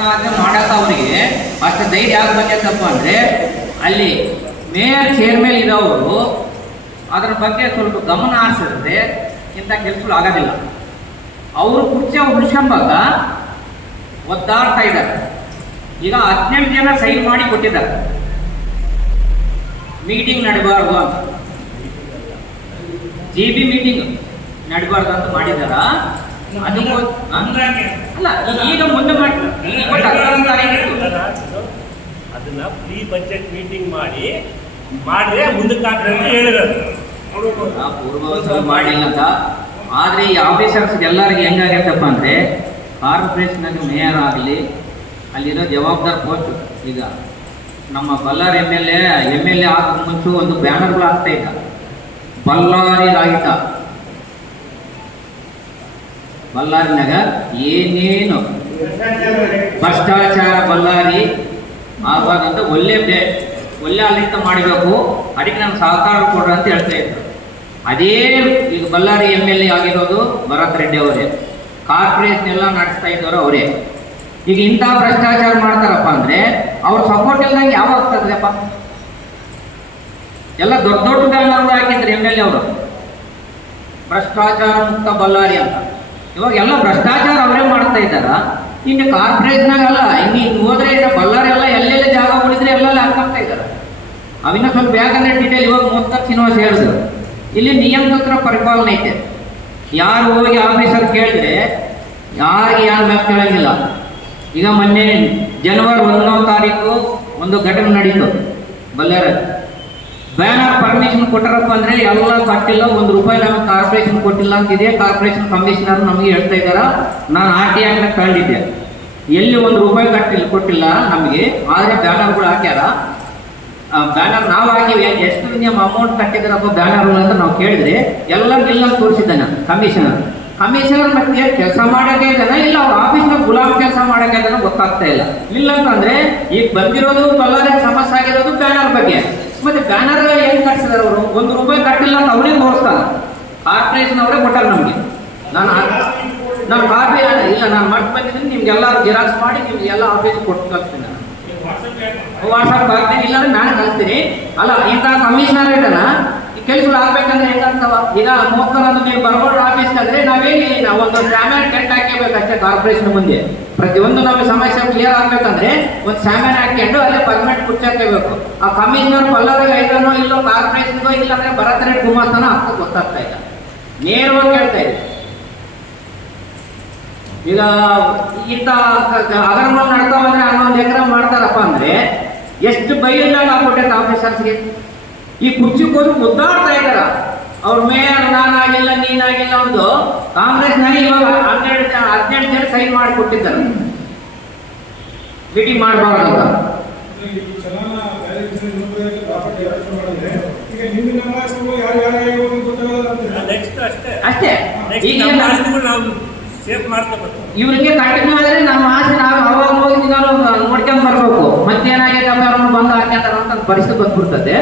ಶಾಸನ ಮಾಡಕ್ಕೆ ಅವರಿಗೆ ಅಷ್ಟು ಧೈರ್ಯ ಯಾಕೆ ಬಂದೈತಪ್ಪ ಅಂದರೆ ಅಲ್ಲಿ ಮೇಯರ್ ಚೇರ್ ಮೇಲೆ ಇರೋವರು ಅದರ ಬಗ್ಗೆ ಸ್ವಲ್ಪ ಗಮನ ಹರಿಸಿದ್ರೆ ಇಂಥ ಕೆಲಸಗಳು ಆಗೋದಿಲ್ಲ. ಅವರು ಕುರ್ಚಿ ಉಳಿಸ್ಕೊಂಬಾಗ ಒದ್ದಾಡ್ತಾ ಇದ್ದಾರೆ. ಈಗ 18 ಜನ ಸೈನ್ ಮಾಡಿ ಕೊಟ್ಟಿದ್ದಾರೆ ಮೀಟಿಂಗ್ ನಡಬಾರ್ದು ಅಂತ, GB ಮೀಟಿಂಗ್ ನಡಬಾರ್ದು ಅಂತ ಮಾಡಿದಾರ. ಅದಕ್ಕೂ ಅಲ್ಲ, ಈಗ ಮುಂದೆ ಅದನ್ನ ಪ್ರೀ ಬಜೆಟ್ ಮೀಟಿಂಗ್ ಮಾಡಿದ್ರೆ ಮುಂದಕ್ಕೆ ಹೇಳಿರೋದು ಪೂರ್ವವಸೂಲು ಮಾಡಿಲ್ಲ ಅಂತ. ಆದರೆ ಈ ಆಫೀಸರ್ಸ್ ಎಲ್ಲರಿಗೆ ಹೆಂಗಾಗತ್ತಪ್ಪ ಅಂದರೆ ಕಾರ್ಪೊರೇಷನಾಗ ಮೇಯರ್ ಆಗಲಿ ಅಲ್ಲಿರೋ ಜವಾಬ್ದಾರ ಪೋಸ್ಟ್. ಈಗ ನಮ್ಮ ಬಳ್ಳಾರಿ ಎಮ್ ಎಲ್ ಎ ಆಗಕ್ಕೆ ಮುಂಚೆ ಒಂದು ಬ್ಯಾನರ್ಗಳು ಆಗ್ತಾ ಇದ್ದ, ಬಳ್ಳಾರಿ ರಾಹಿತ. ಬಳ್ಳಾರಿನಾಗ ಏನೇನು ಭ್ರಷ್ಟಾಚಾರ ಬಳ್ಳಾರಿ ಆಗುವಾಗಂತ ಒಳ್ಳೆ ಆಡಳಿತ ಮಾಡಬೇಕು, ಅದಕ್ಕೆ ನಾನು ಸಹಕಾರ ಕೊಡ್ರಿ ಅಂತ ಹೇಳ್ತಾ ಇದ್ರು. ಅದೇ ಈಗ ಬಳ್ಳಾರಿ MLA ಆಗಿರೋದು ಭರತ್ ರೆಡ್ಡಿ ಅವರೇ, ಕಾರ್ಪೊರೇಷನ್ ಎಲ್ಲ ನಡೆಸ್ತಾ ಇದ್ದವರು ಅವರೇ. ಈಗ ಇಂಥ ಭ್ರಷ್ಟಾಚಾರ ಮಾಡ್ತಾರಪ್ಪ ಅಂದರೆ ಅವ್ರ ಸಪೋರ್ಟ್ ಇಲ್ದಂಗೆ ಯಾವ ಆಗ್ತದಪ್ಪ? ಎಲ್ಲ ದೊಡ್ಡ ದೊಡ್ಡ ಬ್ಯಾನರ್ಗಳು ಹಾಕಿದ್ರು MLA ಅವರು, ಭ್ರಷ್ಟಾಚಾರ ಮುಕ್ತ ಬಳ್ಳಾರಿ ಅಂತ. ಇವಾಗ ಎಲ್ಲ ಭ್ರಷ್ಟಾಚಾರ ಅವರೇ ಮಾಡ್ತಾ ಇದ್ದಾರ. ಇನ್ನು ಕಾರ್ಪೊರೇಷನಾಗಲ್ಲ, ಹಿಂಗೆ ಹೋದ್ರೆ ಬಳ್ಳಾರಿ ಎಲ್ಲ ಎಲ್ಲೆಲ್ಲ ಜಾಗ ಉಳಿದ್ರೆ ಎಲ್ಲೆಲ್ಲ ಹಾಕಾಗ್ತಾ ಇದ್ದಾರೆ. ಅವಿನ್ನ ಸ್ವಲ್ಪ ಯಾಕಂದ್ರೆ ಡೀಟೇಲ್ ಇವಾಗ ಮೂವತ್ತು ಶ್ರೀನಿವಾಸ ಹೇಳಿದ್ರು, ಇಲ್ಲಿ ನಿಯಂತ್ರಣ ಪರಿಪಾಲನೆ ಐತೆ. ಯಾರು ಹೋಗಿ ಆಫೀಸರ್ ಕೇಳಿದ್ರೆ ಯಾರಿಗೆ ಯಾರು ಮ್ಯಾಪ್ ಕೇಳಂಗಿಲ್ಲ. ಈಗ ಮೊನ್ನೆ ಜನವರಿ 1ನೇ ತಾರೀಕು ಒಂದು ಘಟನೆ ನಡೀತು ಬಳ್ಳಾರಿ. ಬ್ಯಾನರ್ ಪರ್ಮಿಷನ್ ಕೊಟ್ಟರಪ್ಪ ಅಂದರೆ ಎಲ್ಲ ಕಟ್ಟಿಲ್ಲ, ₹1 ನಮಗೆ ಕಾರ್ಪೊರೇಷನ್ ಕೊಟ್ಟಿಲ್ಲ ಅಂತಿದೆ. ಕಾರ್ಪೊರೇಷನ್ ಕಮಿಷನರ್ ನಮಗೆ ಹೇಳ್ತಾ ಇದ್ದಾರ. ನಾನು RT ಆ್ಯಕ್ಟ್ನ ಕಂಡಿದ್ದೆ, ಎಲ್ಲಿ ₹1 ಕೊಟ್ಟಿಲ್ಲ ನಮಗೆ, ಆದರೆ ಬ್ಯಾನರ್ಗಳು ಹಾಕ್ಯಾರ. ಬ್ಯಾನರ್ ನಾವು ಹಾಕಿವಿ, ಎಷ್ಟು ನಿಮ್ಮ ಅಮೌಂಟ್ ಕಟ್ಟಿದ್ರಪ್ಪ ಬ್ಯಾನರ್ಗಳು ಅಂತ ನಾವು ಕೇಳಿದ್ರೆ ಎಲ್ಲ ಇಲ್ಲ ತೋರಿಸಿದ್ದಾನೆ ಕಮಿಷನರ್ ಮತ್ತೆ ಕೆಲಸ ಮಾಡೋಕೆ ಇದ್ದಾನೆ, ಇಲ್ಲ ಅವ್ರ ಆಫೀಸ್ನಾಗ ಗುಲಾಮ್ ಕೆಲಸ ಮಾಡೋಕೆ ಇದ್ದಾನೆ ಗೊತ್ತಾಗ್ತಾ ಇಲ್ಲ. ಇಲ್ಲ ಅಂತಂದ್ರೆ ಈಗ ಬಂದಿರೋದು ಬಳ್ಳಾರಿ ಸಮಸ್ಯೆ ಆಗಿರೋದು ಬ್ಯಾನರ್ ಬಗ್ಗೆ. ಮತ್ತೆ ಬ್ಯಾನರ್ ಏನು ಕಟ್ಸಿದಾರೆ ಅವರು? ₹1 ಕಟ್ಟಿಲ್ಲ ಅಂತ ಅವ್ರಿಗೆ ತೋರಿಸ್ತಾರೆ. ಕಾರ್ಪೊರೇಷನ್ ಅವರೇ ಕೊಟ್ಟಾರೆ ನಮಗೆ. ನಾನು ಕಾಪಿ ಇಲ್ಲ, ನಾನು ಮರ್ತು ಬಂದಿದ್ದೀನಿ, ನಿಮ್ಗೆಲ್ಲ ಜಿರಾಕ್ಸ್ ಮಾಡಿ ನಿಮ್ಗೆಲ್ಲ ಆಫೀಸ್ಗೆ ಕೊಟ್ಟು ಕಳಿಸ್ತೀನಿ. ನಾನು ವಾಟ್ಸಪ್ ಹಾಕ್ತೀನಿ, ಇಲ್ಲಾಂದ್ರೆ ನಾನು ಕಳಿಸ್ತೀನಿ. ಅಲ್ಲ, ಇಂಥ ಕಮಿಷನರ್ ಇದ್ದಾನ ಈ ಕೆಲಸಗಳು ಆಗ್ಬೇಕಂದ್ರೆ ಹೆಂಗಾಗ್ತಾವ? ಈಗ ಮೋಕ್ಕನಂದು ನೀವು ಬರ್ಬೋದು ಆಫೀಸ್ಗಂದ್ರೆ ನಾವೇನು ಒಂದು ಸ್ಯಾಮ್ಯಾನ್ ಟೆಂಟ್ ಹಾಕಬೇಕಷ್ಟೇ. ಕಾರ್ಪೊರೇಷನ್ ಮುಂದೆ ಪ್ರತಿಯೊಂದು ನಮಗೆ ಸಮಸ್ಯೆ ಕ್ಲಿಯರ್ ಆಗ್ಬೇಕಂದ್ರೆ ಒಂದು ಸ್ಯಾಮ್ಯಾನ್ ಹಾಕೊಂಡು ಅಲ್ಲೇ ಪರ್ಮನೆಂಟ್ ಕುರ್ಚಾಕಬೇಕು. ಆ ಕಮಿಷನರ್ ಬಳ್ಳಾರಿಗೆ ಐದನೋ ಇಲ್ಲೋ ಕಾರ್ಪೊರೇಷನ್ಗೋ ಇಲ್ಲಾಂದ್ರೆ ಭರತ್ ರೆಡ್ಡಿ ಗುಮಾಸ್ತನ ಹಾಕೋ ಗೊತ್ತಾಗ್ತಾ ಇಲ್ಲ. ನೇರವಾಗಿ ಹೇಳ್ತಾ ಇದೆ. ಈಗ ಇಂಥ ಹಗರಣಗಳು ನಡ್ತಾವಂದ್ರೆ 11 ಎಕರೆ ಮಾಡ್ತಾರಪ್ಪ ಅಂದ್ರೆ ಎಷ್ಟು ಬೈಲಾಗ ಆಗ್ಬಿಟ್ಟೈತೆ ಆಫೀಸರ್ಸ್ಗೆ. ಈ ಕುರ್ಚಿಗೋಸ್ಕರ ಮುದ್ದಾಡ್ತಾ ಇದ್ದಾರ. ಅವ್ರ ಮೇಯರ್ ನಾನಾಗಿಲ್ಲ ನೀನಾಗಿಲ್ಲ ಒಂದು ಕಾಂಗ್ರೆಸ್ನಾಗ ಇವಾಗ 18 ಜನ ಸೈನ್ ಮಾಡಿ ಕೊಟ್ಟಿದ್ದಾರೆ ಮೀಟಿಂಗ್ ಮಾಡಬಾರ್ದು. ಅಷ್ಟೇ ಇವ್ರಿಗೆ ಕಂಟಿನ್ಯೂ ಆದ್ರೆ ನಮ್ಮ ಆಸೆ ನಾವು ಅವಾಗ ಹೋಗಿ ನಾವು ನೋಡ್ಕೊಂಡ್ ಬರ್ಬೇಕು. ಮತ್ತೇನಾಗೈತೆ ಅವ್ರನ್ನ ಬಂದು ಹಾಕ್ಯಂತಾರ ಅಂತ ಪರಿಸ್ಥಿತಿ ಬಂದ್ಬಿಡ್ತದೆ.